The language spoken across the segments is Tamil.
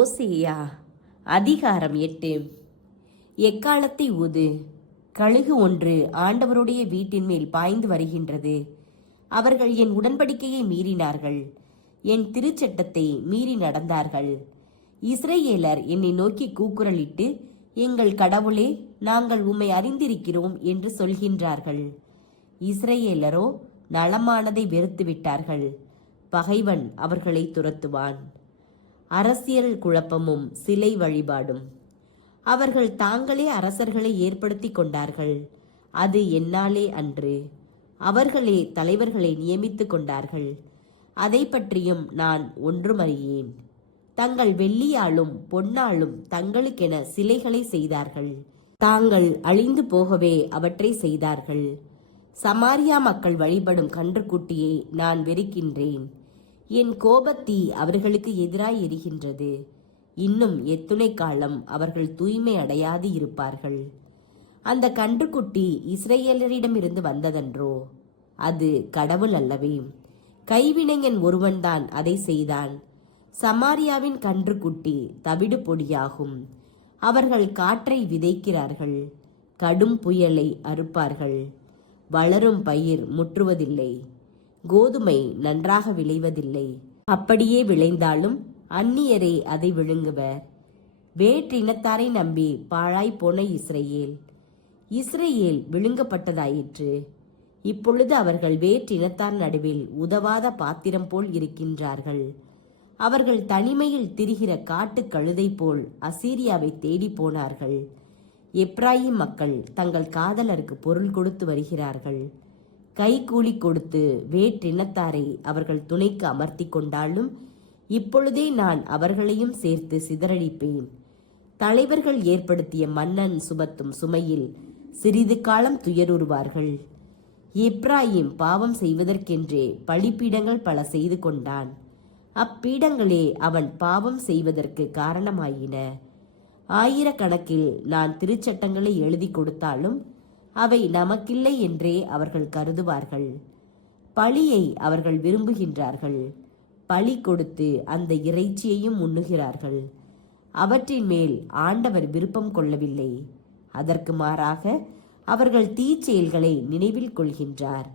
ஓசேயா அதிகாரம் 8. எக்காலத்தை ஊது, கழுகு ஒன்று ஆண்டவருடைய வீட்டின் மேல் பாய்ந்து வருகின்றது. அவர்கள் என் உடன்படிக்கையை மீறினார்கள், என் திருச்சட்டத்தை மீறி நடந்தார்கள். இஸ்ரவேலர் என்னை நோக்கி கூக்குரலிட்டு, எங்கள் கடவுளே, நாங்கள் உம்மை அறிந்திருக்கிறோம் என்று சொல்கின்றார்கள். இஸ்ரவேலரோ நலமானதை வெறுத்து விட்டார்கள். பகைவன் அவர்களை துரத்துவான். அரசியல் குழப்பமும் சிலை வழிபாடும். அவர்கள் தாங்களே அரசர்களை ஏற்படுத்தி கொண்டார்கள். அது என்னாலே அன்று. அவர்களே தலைவர்களை நியமித்து கொண்டார்கள். அதை பற்றியும் நான் ஒன்றும் அறியேன். தங்கள் வெள்ளியாலும் பொன்னாலும் தங்களுக்கென சிலைகளை செய்தார்கள். தாங்கள் அழிந்து போகவே அவற்றை செய்தார்கள். சமாரியா மக்கள் வழிபடும் கன்றுக்குட்டியை நான் வெறுக்கின்றேன். என் கோபத்தீ அவர்களுக்கு எதிராய் எரிகின்றது. இன்னும் எத்துணை காலம் அவர்கள் தூய்மை அடையாது இருப்பார்கள்? அந்த கன்றுக்குட்டி இஸ்ரவேலரிடமிருந்து வந்ததன்றோ? அது கடவுள் அல்லவே. கைவினைஞன் ஒருவன்தான் அதை செய்தான். சமாரியாவின் கன்றுக்குட்டி தவிடு பொடியாகும். அவர்கள் காற்றை விதைக்கிறார்கள், கடும் புயலை அறுப்பார்கள். வளரும் பயிர் முற்றுவதில்லை, கோதுமை நன்றாக விளைவதில்லை. அப்படியே விளைந்தாலும் அந்நியரே அதை விழுங்குவர். வேற்றினத்தாரை நம்பி பாழாய் போன இஸ்ரவேல் விழுங்கப்பட்டதாயிற்று. இப்பொழுது அவர்கள் வேற்றினத்தார் நடுவில் உதவாத பாத்திரம் போல் இருக்கின்றார்கள். அவர்கள் தனிமையில் திரிகிற காட்டு கழுதை போல் அசீரியாவை தேடி போனார்கள். எப்ராயிம் மக்கள் தங்கள் காதலருக்கு பொருள் கொடுத்து வருகிறார்கள். கைகூலி கொடுத்து வேற்றினத்தாரை அவர்கள் துணைக்கு அமர்த்தி கொண்டாலும் இப்பொழுதே நான் அவர்களையும் சேர்த்து சிதறடிப்பேன். தலைவர்கள் ஏற்படுத்திய மன்னன் சுமத்தும் சுமையில் சிறிது காலம் துயருறுவார்கள். எப்ராயிம் பாவம் செய்வதற்கென்றே பலிப்பீடங்கள் பல செய்து கொண்டான். அப்பீடங்களே அவன் பாவம் செய்வதற்கு காரணமாயின. ஆயிரக்கணக்கில் நான் திருச்சட்டங்களை எழுதி கொடுத்தாலும் அவை நமக்கில்லை என்றே அவர்கள் கருதுவார்கள். பழியை அவர்கள் விரும்புகின்றார்கள். பழி கொடுத்து அந்த இறைச்சியையும் உண்ணுகிறார்கள். அவற்றின் மேல் ஆண்டவர் விருப்பம் கொள்ளவில்லை. அதற்கு மாறாக அவர்கள் தீச்செயல்களை நினைவில் கொள்கின்றார்.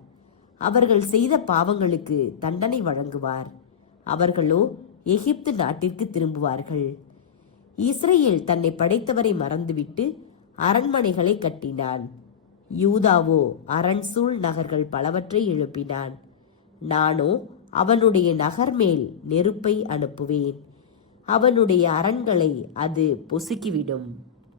அவர்கள் செய்த பாவங்களுக்கு தண்டனை வழங்குவார். அவர்களோ எகிப்து நாட்டிற்கு திரும்புவார்கள். இஸ்ரவேல் தன்னை படைத்தவரை மறந்துவிட்டு அரண்மனைகளை கட்டினான். யூதாவோ அரண் சூழ் நகர்கள் பலவற்றை எழுப்பினான். நானோ அவனுடைய நகர் மேல் நெருப்பை அனுப்புவேன். அவனுடைய அரண்களை அது பொசுக்கிவிடும்.